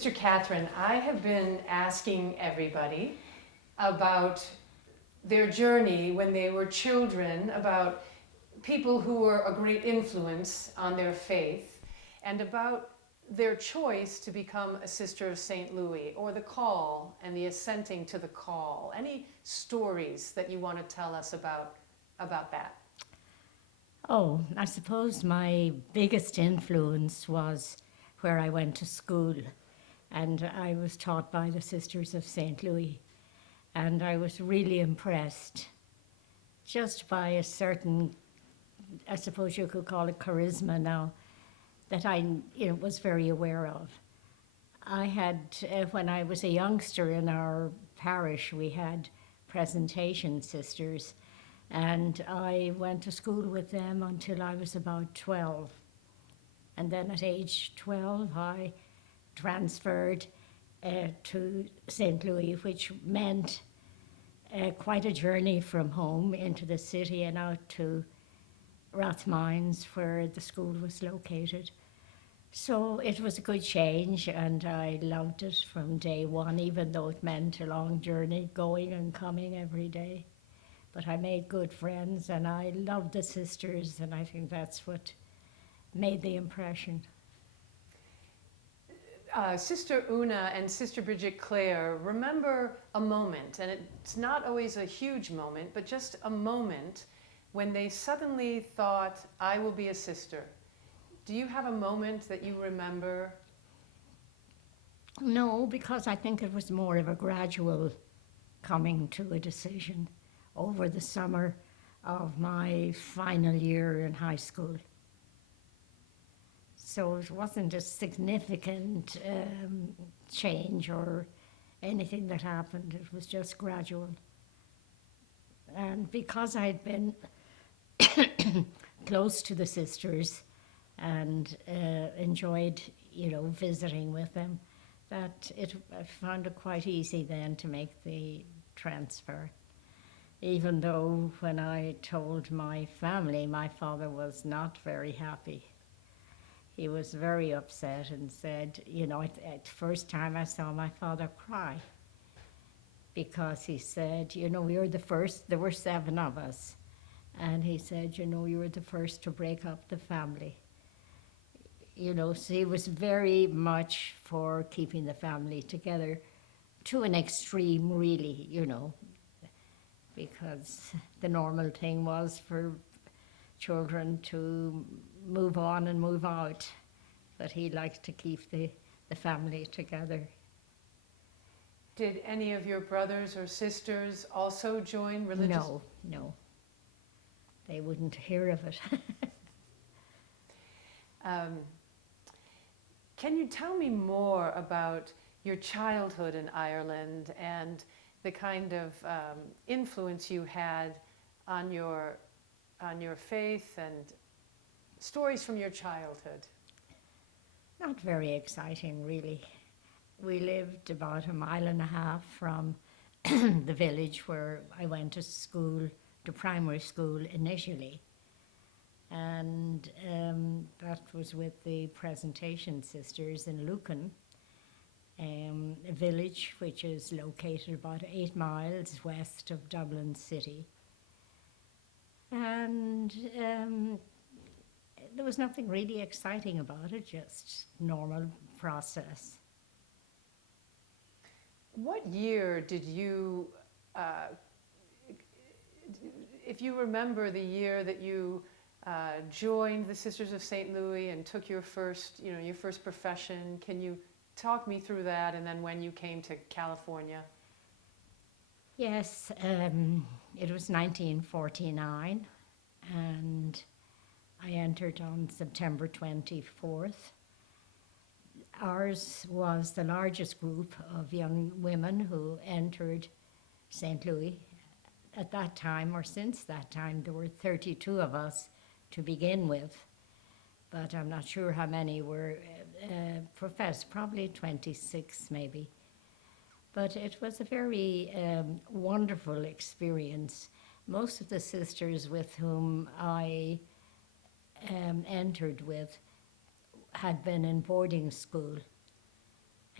Sister Catherine, I have been asking everybody about their journey when they were children, about people who were a great influence on their faith, and about their choice to become a Sister of St. Louis, or the call and the assenting to the call. Any stories that you want to tell us about that? Oh, I suppose my biggest influence was where I went to school, and I was taught by the Sisters of St. Louis, and I was really impressed just by a certain, I suppose you could call it charisma now, that I was very aware of. I had, when I was a youngster in our parish, we had presentation sisters, and I went to school with them until I was about 12. And then at age 12, I transferred to St. Louis, which meant quite a journey from home into the city and out to Rathmines, where the school was located. So it was a good change, and I loved it from day one, even though it meant a long journey going and coming every day. But I made good friends, and I loved the sisters, and I think that's what made the impression. Sister Una and Sister Bridget Clare remember a moment, and it's not always a huge moment, but just a moment when they suddenly thought, I will be a sister. Do you have a moment that you remember? No, because I think it was more of a gradual coming to a decision over the summer of my final year in high school. So it wasn't a significant change or anything that happened. It was just gradual. And because I'd been close to the sisters and enjoyed, visiting with them, that I found it quite easy then to make the transfer. Even though when I told my family, my father was not very happy. He was very upset and said, at the first time I saw my father cry, because he said, we were the first, there were 7 of us, and he said, you were the first to break up the family. So he was very much for keeping the family together to an extreme, really, because the normal thing was for children to move on and move out, but he liked to keep the family together. Did any of your brothers or sisters also join religious? No. They wouldn't hear of it. Can you tell me more about your childhood in Ireland and the kind of influence you had on your faith, and stories from your childhood? Not very exciting, really. We lived about 1.5 miles from the village where I went to school, to primary school initially. And that was with the Presentation Sisters in Lucan, a village which is located about 8 miles west of Dublin City. And there was nothing really exciting about it, just normal process. What year did you, if you remember the year that you joined the Sisters of St. Louis and took your first profession, can you talk me through that, and then when you came to California? Yes, it was 1949, and I entered on September 24th. Ours was the largest group of young women who entered St. Louis. At that time, or since that time, there were 32 of us to begin with, but I'm not sure how many were professed, probably 26 maybe. But it was a very wonderful experience. Most of the sisters with whom I entered with had been in boarding school,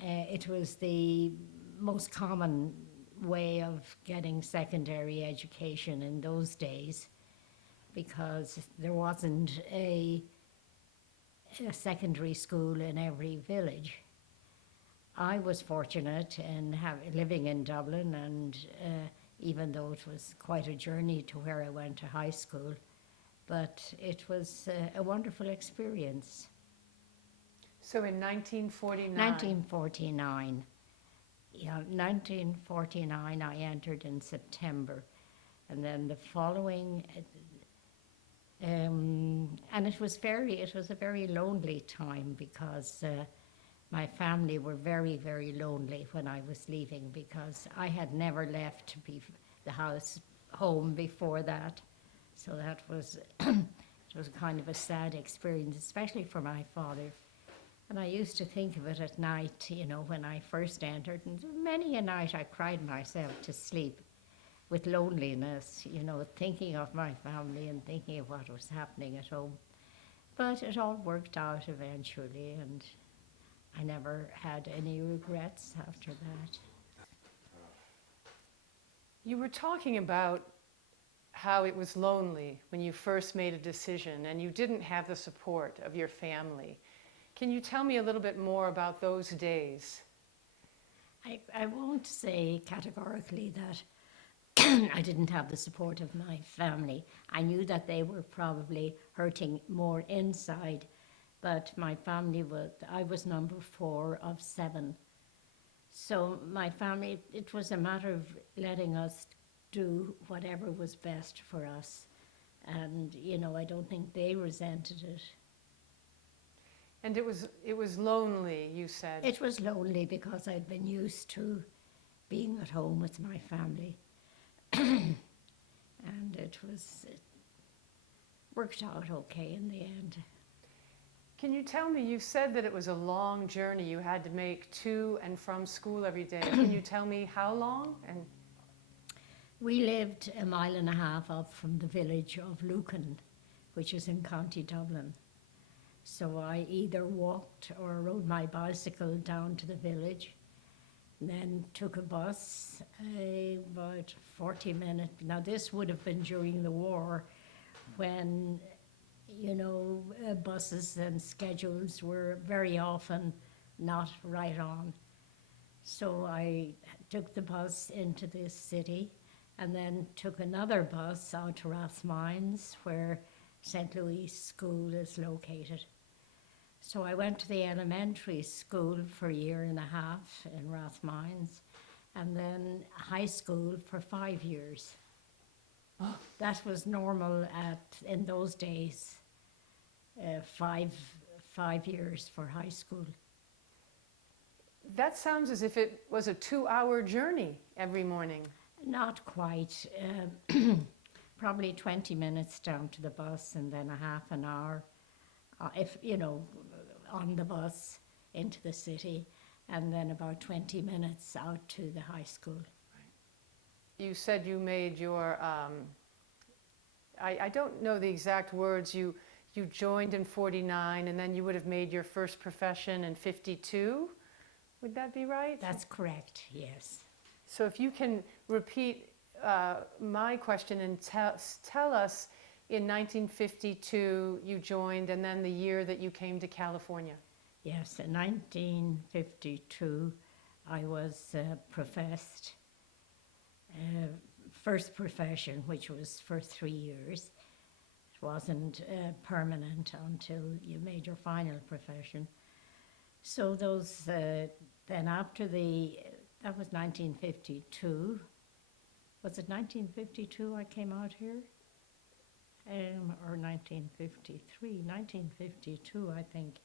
It was the most common way of getting secondary education in those days because there wasn't a secondary school in every village. I was fortunate in living in Dublin, and even though it was quite a journey to where I went to high school, but it was a wonderful experience. So in 1949. 1949. Yeah, 1949 I entered in September, and then the following, and it was a very lonely time because my family were very, very lonely when I was leaving because I had never left the home before that. So that was, it was kind of a sad experience, especially for my father. And I used to think of it at night, you know, when I first entered, and many a night I cried myself to sleep with loneliness, you know, thinking of my family and thinking of what was happening at home. But it all worked out eventually, and I never had any regrets after that. You were talking about how it was lonely when you first made a decision and you didn't have the support of your family. Can you tell me a little bit more about those days? I won't say categorically that I didn't have the support of my family. I knew that they were probably hurting more inside, but my family I was number 4 of 7. So my family, it was a matter of letting us do whatever was best for us. And, you know, I don't think they resented it. And it was lonely, you said. It was lonely because I'd been used to being at home with my family. And it worked out okay in the end. Can you tell me, you said that it was a long journey you had to make to and from school every day. Can you tell me how long? And we lived 1.5 miles up from the village of Lucan, which is in County Dublin. So I either walked or rode my bicycle down to the village, then took a bus, about 40 minutes. Now this would have been during the war when, you know, buses and schedules were very often not right on. So I took the bus into this city and then took another bus out to Rathmines where St. Louis School is located. So I went to the elementary school for 1.5 years in Rathmines, and then high school for 5 years. Oh. That was normal in those days, 5 years for high school. That sounds as if it was a 2-hour journey every morning. Not quite. Probably 20 minutes down to the bus and then a half an hour, if you know, on the bus into the city, and then about 20 minutes out to the high school. You said you made your, I don't know the exact words, you joined in 49 and then you would have made your first profession in 52. Would that be right? That's correct, yes. So if you can repeat my question and tell us, in 1952 you joined, and then the year that you came to California. Yes, in 1952 I was professed, first profession, which was for 3 years. It wasn't permanent until you made your final profession. So those, then after that was 1952. Was it 1952 I came out here? Or 1953? 1952, I think.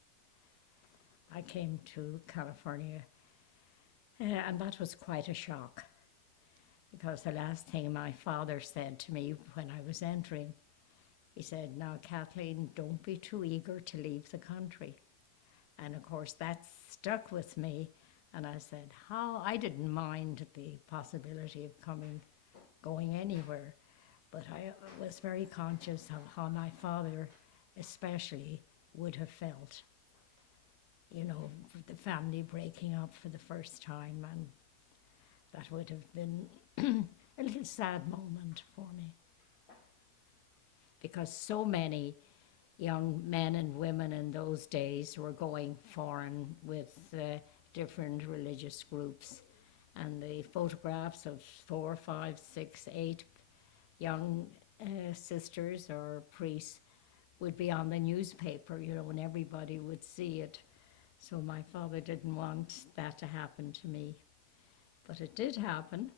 I came to California, and that was quite a shock, because the last thing my father said to me when I was entering, he said, "Now, Kathleen, don't be too eager to leave the country." And of course that stuck with me, and I said, how? I didn't mind the possibility of going anywhere, but I was very conscious of how my father especially would have felt. the family breaking up for the first time, and that would have been a little sad moment for me, because so many young men and women in those days were going foreign with different religious groups, and the photographs of 4, 5, 6, 8 young sisters or priests would be on the newspaper, and everybody would see it. So my father didn't want that to happen to me. But it did happen.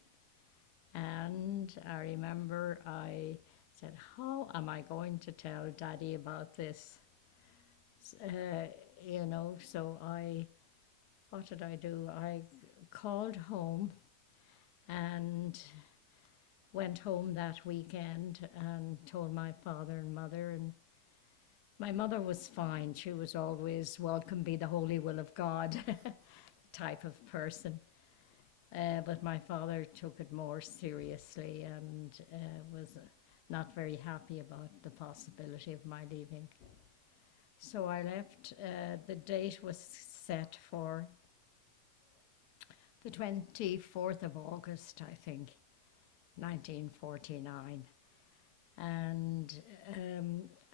And I remember I said, how am I going to tell Daddy about this? So what did I do? I called home and went home that weekend and told my father and mother, and my mother was fine. She was always welcome be the holy will of God type of person. But my father took it more seriously and was not very happy about the possibility of my leaving. So I left. The date was set for the 24th of August, I think, 1949. And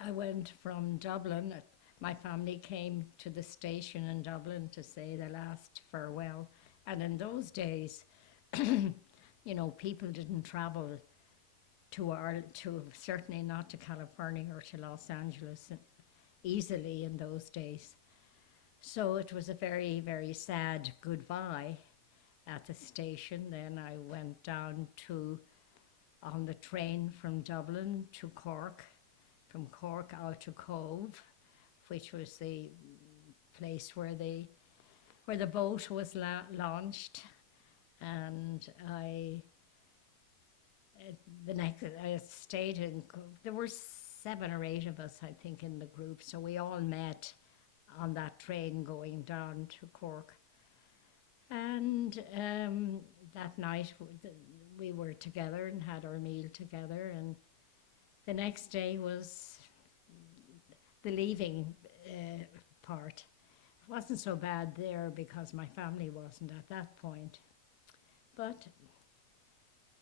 I went from Dublin. My family came to the station in Dublin to say the last farewell. And in those days, people didn't travel to certainly not to California or to Los Angeles easily in those days. So it was a very, very sad goodbye at the station. Then I went down on the train from Dublin to Cork, from Cork out to Cove, which was the place where the boat was launched. And I stayed in. There were 7 or 8 of us, I think, in the group. So we all met on that train going down to Cork. And that night we were together and had our meal together. And the next day was the leaving part. It wasn't so bad there because my family wasn't at that point.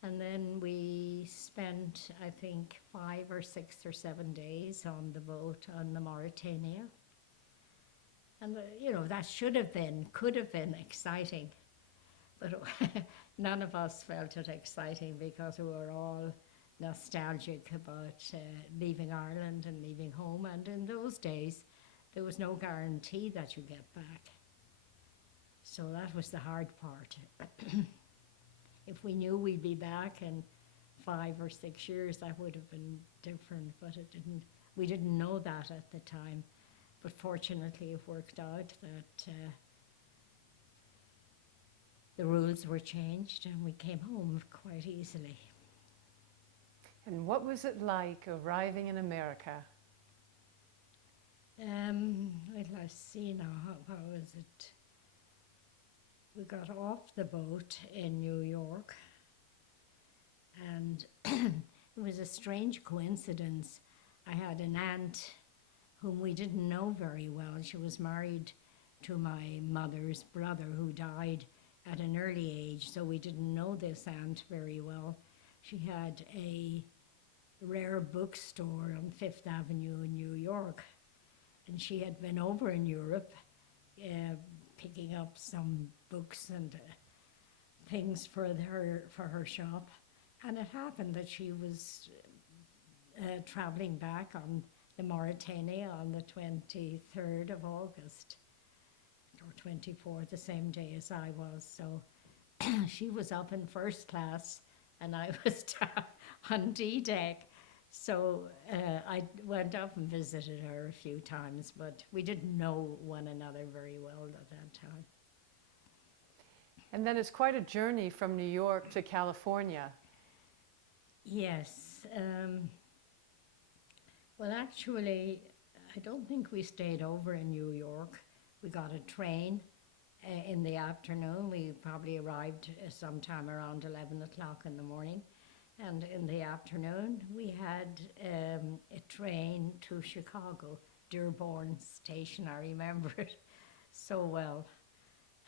And then we spent, I think, 5 or 6 or 7 days on the boat on the Mauritania. And, that could have been exciting. But none of us felt it exciting because we were all nostalgic about leaving Ireland and leaving home. And in those days, there was no guarantee that you get back. So that was the hard part. If we knew we'd be back in 5 or 6 years, that would have been different, but we didn't know that at the time. But fortunately, it worked out that the rules were changed and we came home quite easily. And what was it like arriving in America? Let's see now, how was it? We got off the boat in New York, and it was a strange coincidence. I had an aunt whom we didn't know very well. She was married to my mother's brother, who died at an early age, so we didn't know this aunt very well. She had a rare bookstore on Fifth Avenue in New York, and she had been over in Europe picking up some books and things for her shop. And it happened that she was traveling back on the Mauritania on the 23rd of August, or 24th, the same day as I was. So she was up in first class and I was on D-deck. So I went up and visited her a few times, but we didn't know one another very well at that time. And then it's quite a journey from New York to California. Yes. Well, actually, I don't think we stayed over in New York. We got a train in the afternoon. We probably arrived sometime around 11 o'clock in the morning. And in the afternoon, we had a train to Chicago, Dearborn Station, I remember it. so well.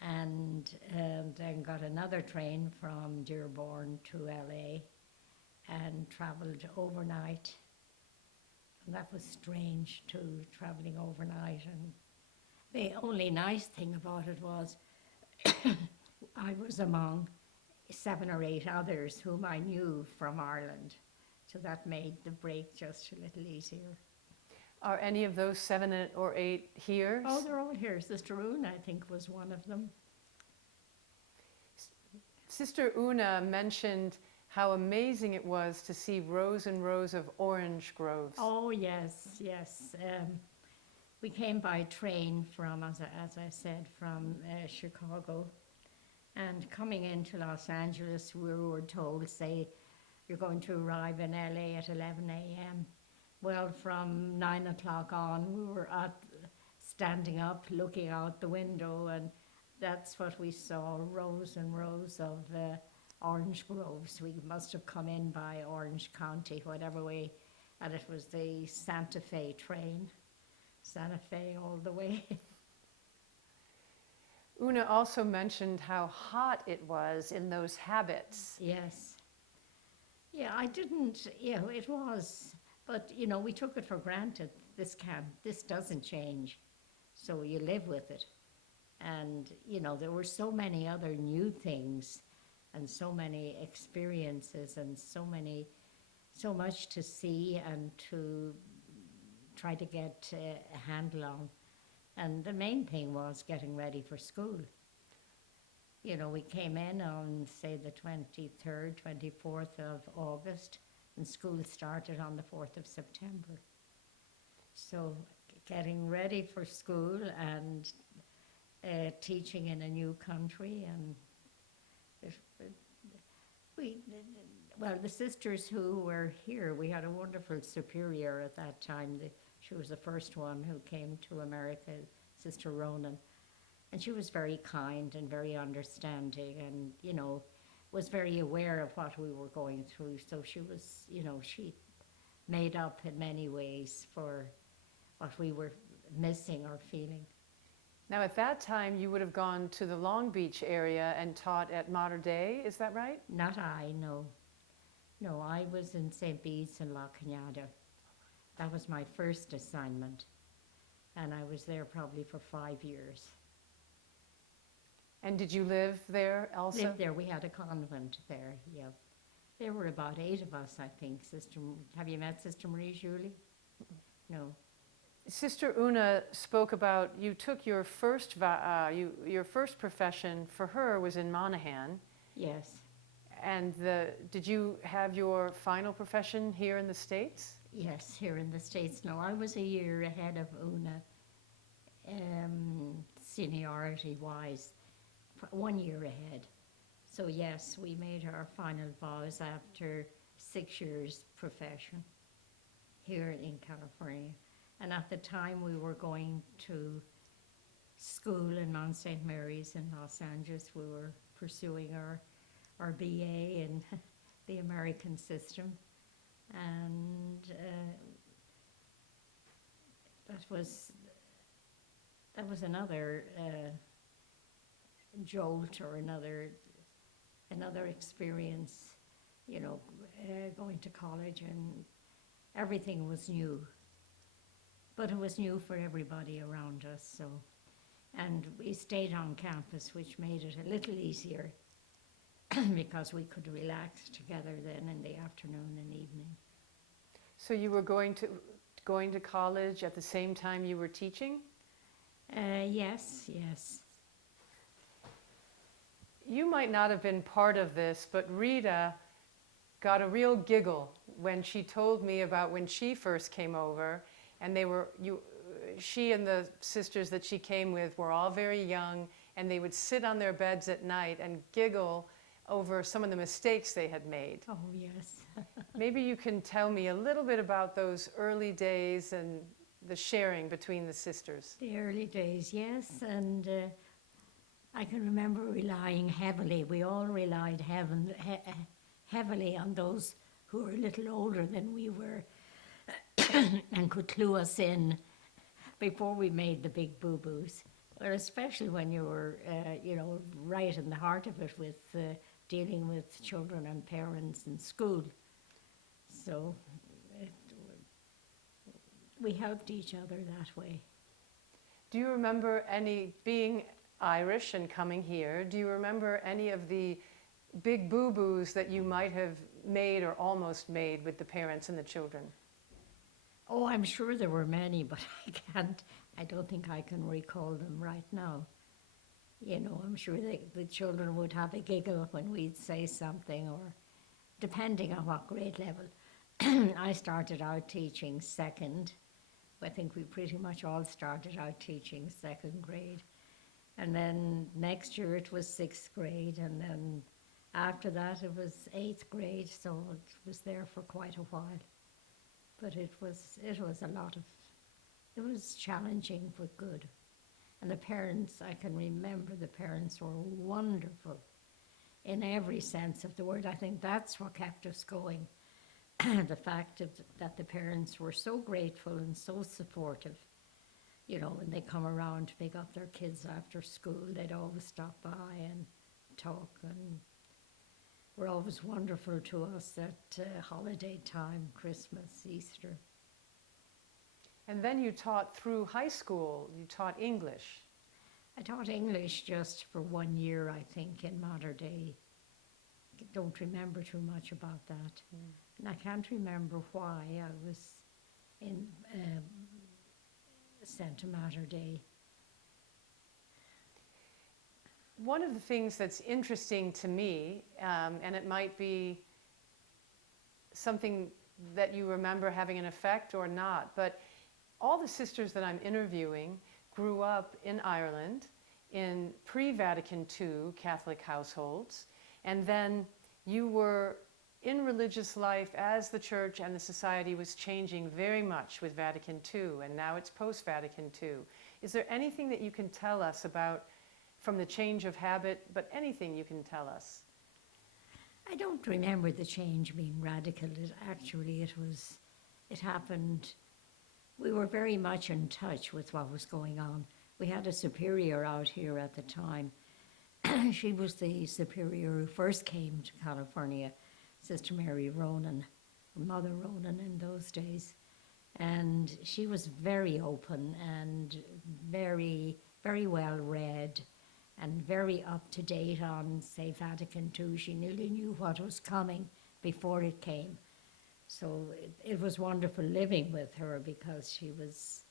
And then got another train from Dearborn to LA and travelled overnight. And that was strange too, travelling overnight. And the only nice thing about it was I was among 7 or 8 others whom I knew from Ireland. So that made the break just a little easier. Are any of those 7 or 8 here? Oh, they're all here. Sister Una, I think, was one of them. Sister Una mentioned how amazing it was to see rows and rows of orange groves. Oh, yes, yes. We came by train from, as I said, from Chicago. And coming into Los Angeles, we were told, say, you're going to arrive in LA at 11 a.m. Well, from 9 o'clock on, we were standing up, looking out the window, and that's what we saw, rows and rows of orange groves. We must have come in by Orange County, whatever way, and it was the Santa Fe train. Santa Fe all the way. Una also mentioned how hot it was in those habits. Yes. Yeah, I didn't, it was, but, we took it for granted. This doesn't change, so you live with it. And, there were so many other new things and so many experiences and so much to see and to try to get a handle on. And the main thing was getting ready for school. We came in on, say, the 23rd, 24th of August, and school started on the 4th of September. So getting ready for school and teaching in a new country, and the sisters who were here, we had a wonderful superior at that time. She was the first one who came to America, Sister Ronan. And she was very kind and very understanding and, was very aware of what we were going through. So she was, she made up in many ways for what we were missing or feeling. Now, at that time, you would have gone to the Long Beach area and taught at Mater Dei, is that right? Not I, no. No, I was in St. Bede's in La Cañada. That was my first assignment, and I was there probably for 5 years. And did you live there also? Lived there. We had a convent there, yeah. There were about 8 of us, I think. Have you met Sister Marie-Julie? No. Sister Una spoke about you took your first your first profession for her was in Monaghan. Yes. And did you have your final profession here in the States? Yes, here in the States. No, I was a year ahead of Una, seniority-wise, 1 year ahead. So yes, we made our final vows after 6 years profession here in California. And at the time we were going to school in Mount St. Mary's in Los Angeles. We were pursuing our BA in the American system. And that was another jolt or another experience, going to college, and everything was new. But it was new for everybody around us, so. And we stayed on campus, which made it a little easier because we could relax together then in the afternoon and evening. So you were going to college at the same time you were teaching? Yes. You might not have been part of this, but Rita got a real giggle when she told me about when she first came over, and she and the sisters that she came with were all very young, and they would sit on their beds at night and giggle over some of the mistakes they had made. Oh, yes. Maybe you can tell me a little bit about those early days and the sharing between the sisters. The early days, yes, and I can remember relying heavily. We all relied heavily on those who were a little older than we were and could clue us in before we made the big boo-boos. Well, especially when you were, right in the heart of it with dealing with children and parents in school. So it, we helped each other that way. Do you remember being Irish and coming here, do you remember any of the big boo-boos that you might have made or almost made with the parents and the children? Oh, I'm sure there were many, but I don't think I can recall them right now. I'm sure the children would have a giggle when we'd say something, or depending on what grade level. I started out teaching second. I think we pretty much all started out teaching second grade. And then next year it was sixth grade, and then after that it was eighth grade, so it was there for quite a while. But it was it was challenging but good. And the parents, I can remember the parents were wonderful in every sense of the word. I think that's what kept us going. The fact that the parents were so grateful and so supportive. When they come around to pick up their kids after school, they'd always stop by and talk, and were always wonderful to us at holiday time, Christmas, Easter. And then you taught through high school, you taught English. I taught English just for 1 year, I think, in Mater Dei. Don't remember too much about that. And I can't remember why I was in sent to Mater Dei. One of the things that's interesting to me, and it might be something that you remember having an effect or not, but all the sisters that I'm interviewing grew up in Ireland in pre-Vatican II Catholic households, and then you were in religious life as the church and the society was changing very much with Vatican II, and now it's post-Vatican II. Is there anything that you can tell us about from the change of habit, but anything you can tell us? I don't remember the change being radical. It happened. We were very much in touch with what was going on. We had a superior out here at the time. She was the superior who first came to California, Sister Mary Ronan, or Mother Ronan in those days. And she was very open and very, very well read and very up to date on, say, Vatican II. She nearly knew what was coming before it came. So it was wonderful living with her because she was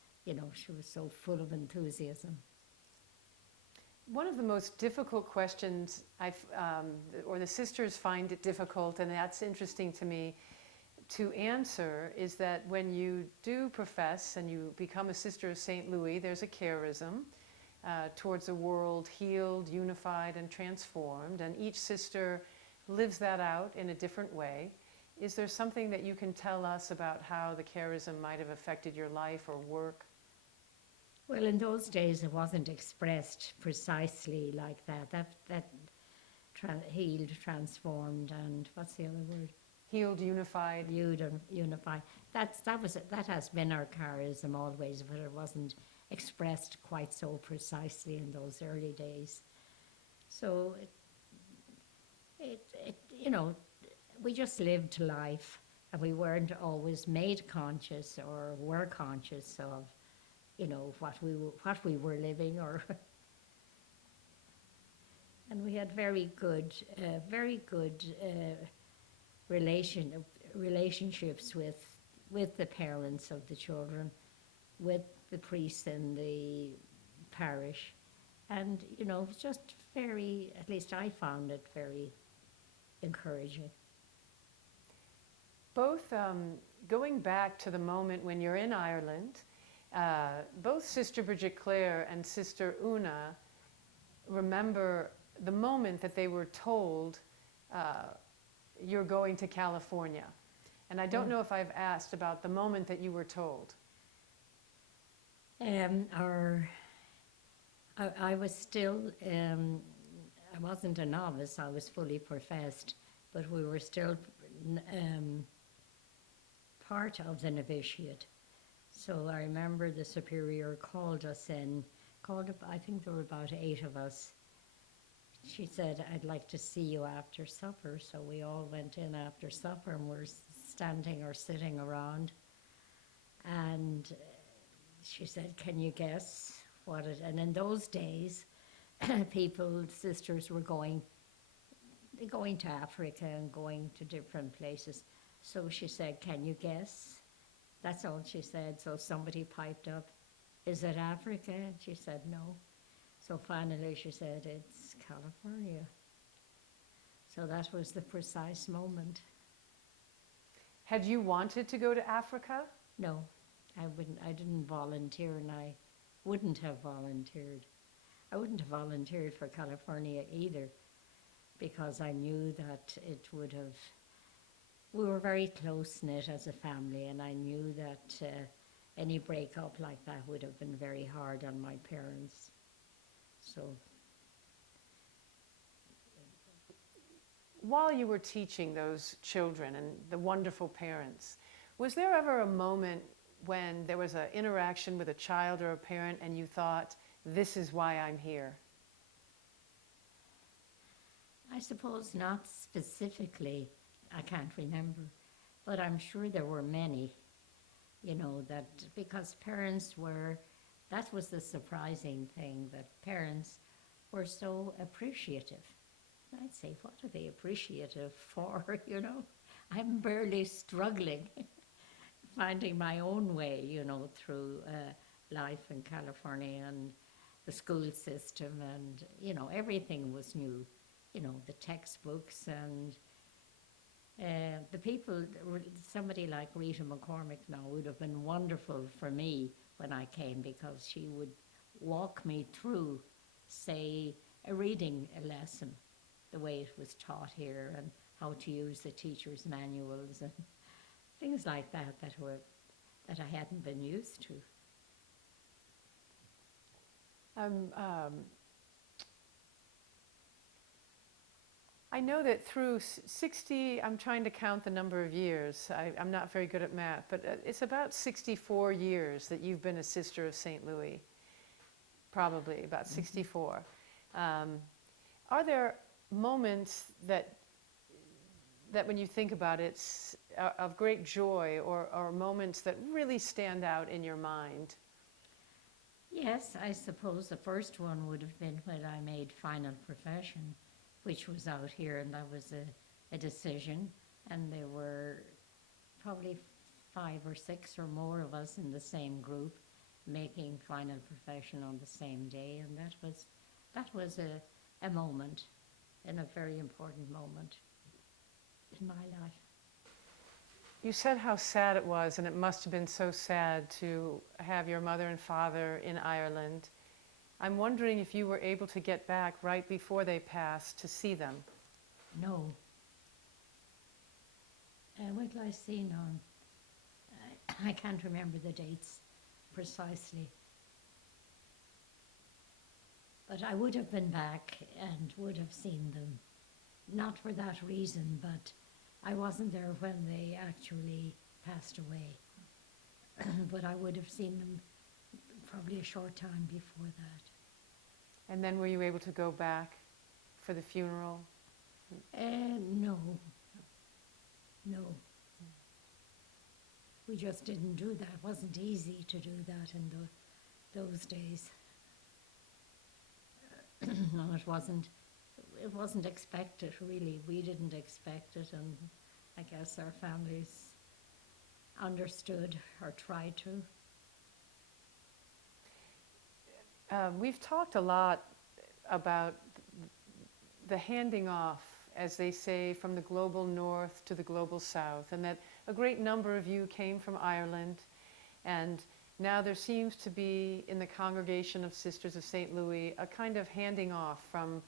so full of enthusiasm. One of the most difficult questions or the sisters find it difficult, and that's interesting to me to answer, is that when you do profess and you become a sister of St. Louis, there's a charism towards a world healed, unified, and transformed, and each sister lives that out in a different way. Is there something that you can tell us about how the charism might have affected your life or work? Well, in those days, it wasn't expressed precisely like that. Healed, transformed, and what's the other word? Healed, unified. Healed and unified. That has been our charism always, but it wasn't expressed quite so precisely in those early days. So we just lived life, and we weren't always made conscious or were conscious of what we were living, and we had very good relationships with the parents of the children, with the priests in the parish, and it was just very, at least I found it very encouraging. Both going back to the moment when you're in Ireland, both Sister Bridget Clare and Sister Una remember the moment that they were told you're going to California. And I don't know if I've asked about the moment that you were told. I was still, I wasn't a novice, I was fully professed, but we were still part of the novitiate. So I remember the superior called us in I think there were about 8 of us. She said, I'd like to see you after supper. So we all went in after supper and were standing or sitting around. And she said, can you guess what it, and in those days, sisters were going to Africa and going to different places. So she said, can you guess? That's all she said. So somebody piped up, is it Africa? And she said, no. So finally she said, it's California. So that was the precise moment. Had you wanted to go to Africa? No, I didn't volunteer, and I wouldn't have volunteered. I wouldn't have volunteered for California either, because I knew that it would have, we were very close-knit as a family, and I knew that any breakup like that would have been very hard on my parents. So, while you were teaching those children and the wonderful parents, was there ever a moment when there was an interaction with a child or a parent and you thought, this is why I'm here? I suppose not specifically, I can't remember, but I'm sure there were many, that because that was the surprising thing, that parents were so appreciative. I'd say, what are they appreciative for, I'm barely struggling, finding my own way, through life in California and the school system, and, everything was new. The textbooks and the people, somebody like Rita McCormick now would have been wonderful for me when I came, because she would walk me through, say, a reading lesson, the way it was taught here, and how to use the teacher's manuals and things like that that I hadn't been used to. I know that through 60, I'm trying to count the number of years. I'm not very good at math, but it's about 64 years that you've been a Sister of St. Louis. Probably about 64. Are there moments that when you think about it, of great joy, or moments that really stand out in your mind? Yes, I suppose the first one would have been when I made Final Profession, which was out here, and that was a decision, and there were probably 5 or 6 or more of us in the same group making Final Profession on the same day, and that was a moment, and a very important moment in my life. You said how sad it was, and it must have been so sad to have your mother and father in Ireland. I'm wondering if you were able to get back right before they passed to see them. No. What did I see now? I can't remember the dates precisely. But I would have been back and would have seen them. Not for that reason, but I wasn't there when they actually passed away. But I would have seen them probably a short time before that. And then were you able to go back for the funeral? No. We just didn't do that. It wasn't easy to do that in those days. No, it wasn't expected, really. We didn't expect it, and I guess our families understood or tried to. We've talked a lot about the handing off, as they say, from the global north to the global south, and that a great number of you came from Ireland, and now there seems to be in the congregation of Sisters of St. Louis a kind of handing off from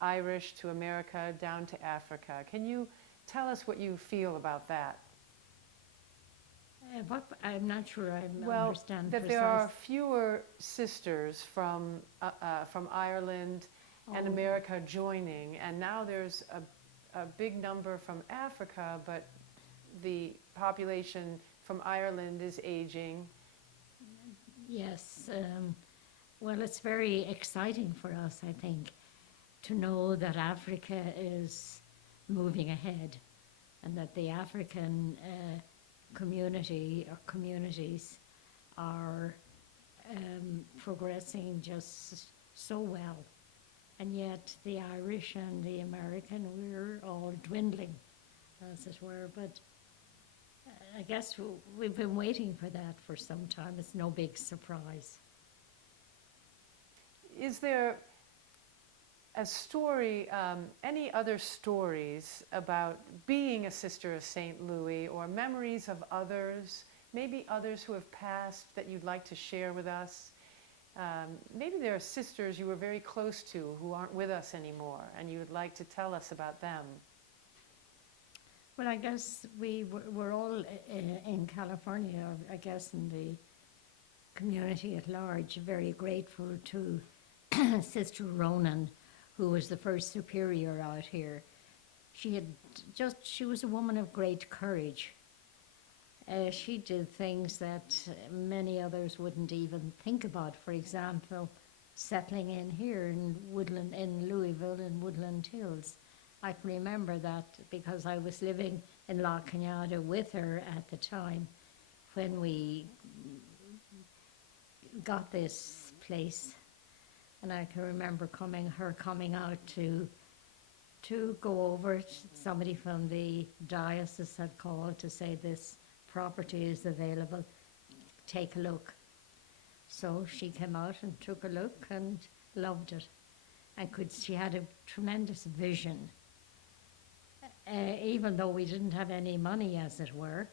Irish to America down to Africa. Can you tell us what you feel about that? I'm not sure I understand that there are fewer sisters from Ireland and America joining, and now there's a big number from Africa, but the population from Ireland is aging. Yes, Well, it's very exciting for us, I think, to know that Africa is moving ahead and that the African community or communities are progressing just so well. And yet the Irish and the American, we're all dwindling, as it were. But I guess we've been waiting for that for some time. It's no big surprise. Is there a story, any other stories about being a Sister of St. Louis, or memories of others, maybe others who have passed that you'd like to share with us? Maybe there are sisters you were very close to who aren't with us anymore, and you would like to tell us about them. Well, I guess we're all in California, I guess, in the community at large, very grateful to Sister Ronan, who was the first superior out here. She was a woman of great courage. She did things that many others wouldn't even think about. For example, settling in here in Woodland, in Louisville, in Woodland Hills. I can remember that because I was living in La Cañada with her at the time when we got this place. And I can remember her coming out to go over. Somebody from the diocese had called to say this property is available, take a look. So she came out and took a look and loved it. And she had a tremendous vision. Even though we didn't have any money, as it were,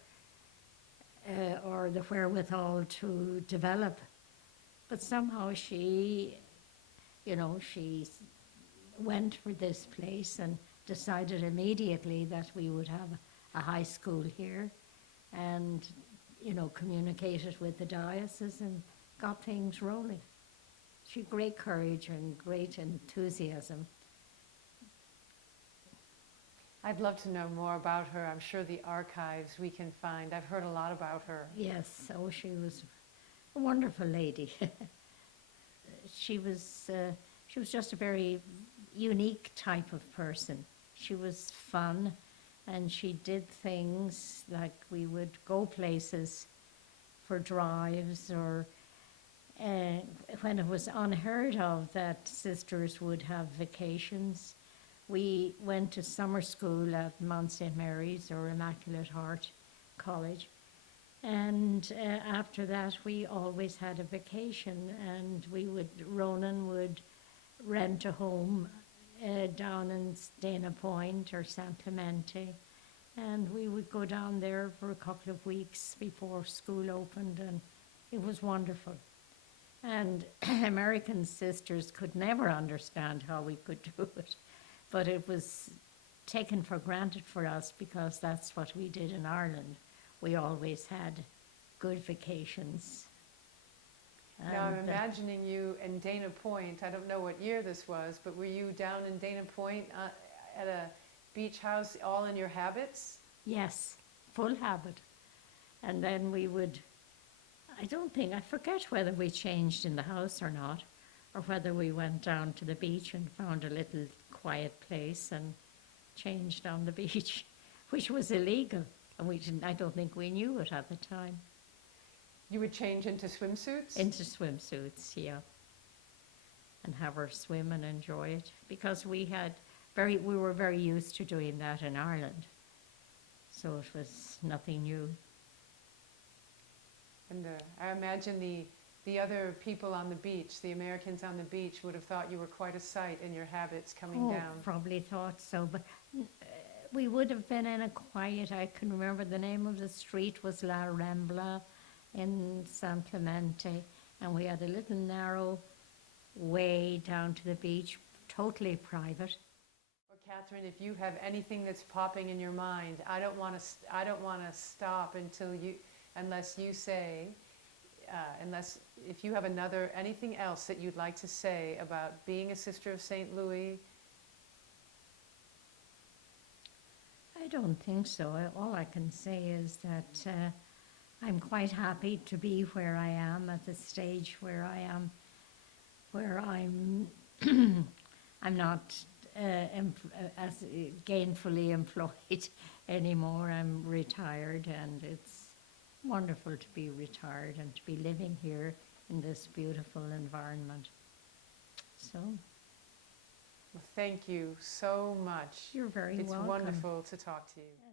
or the wherewithal to develop. But somehow she went for this place and decided immediately that we would have a high school here and, communicated with the diocese and got things rolling. She had great courage and great enthusiasm. I'd love to know more about her. I'm sure the archives we can find. I've heard a lot about her. Yes, she was a wonderful lady. She was just a very unique type of person. She was fun, and she did things like we would go places for drives, or when it was unheard of that sisters would have vacations. We went to summer school at Mount St. Mary's or Immaculate Heart College. And after that, we always had a vacation, and Ronan would rent a home down in Dana Point or San Clemente, and we would go down there for a couple of weeks before school opened, and it was wonderful. And American sisters could never understand how we could do it, but it was taken for granted for us because that's what we did in Ireland. We always had good vacations. Now I'm imagining you in Dana Point. I don't know what year this was, but were you down in Dana Point at a beach house all in your habits? Yes, full habit. And then we would, I forget whether we changed in the house or not, or whether we went down to the beach and found a little quiet place and changed on the beach, which was illegal. And I don't think we knew it at the time. You would change into swimsuits? Into swimsuits, yeah. And have her swim and enjoy it. Because we were very used to doing that in Ireland. So it was nothing new. And I imagine the other people on the beach, the Americans on the beach, would have thought you were quite a sight in your habits coming down. Probably thought so, but we would have been in a quiet, I can remember the name of the street was La Rambla in San Clemente, and we had a little narrow way down to the beach, totally private. Or Catherine, if you have anything that's popping in your mind, I don't want to stop unless you say, if you have anything else that you'd like to say about being a Sister of St. Louis. I don't think so. All I can say is that I'm quite happy to be where I am at the stage where I am. where I'm I'm not as gainfully employed anymore. I'm retired, and it's wonderful to be retired and to be living here in this beautiful environment. So Well, thank you so much. you're very It's welcome. wonderful to talk to you.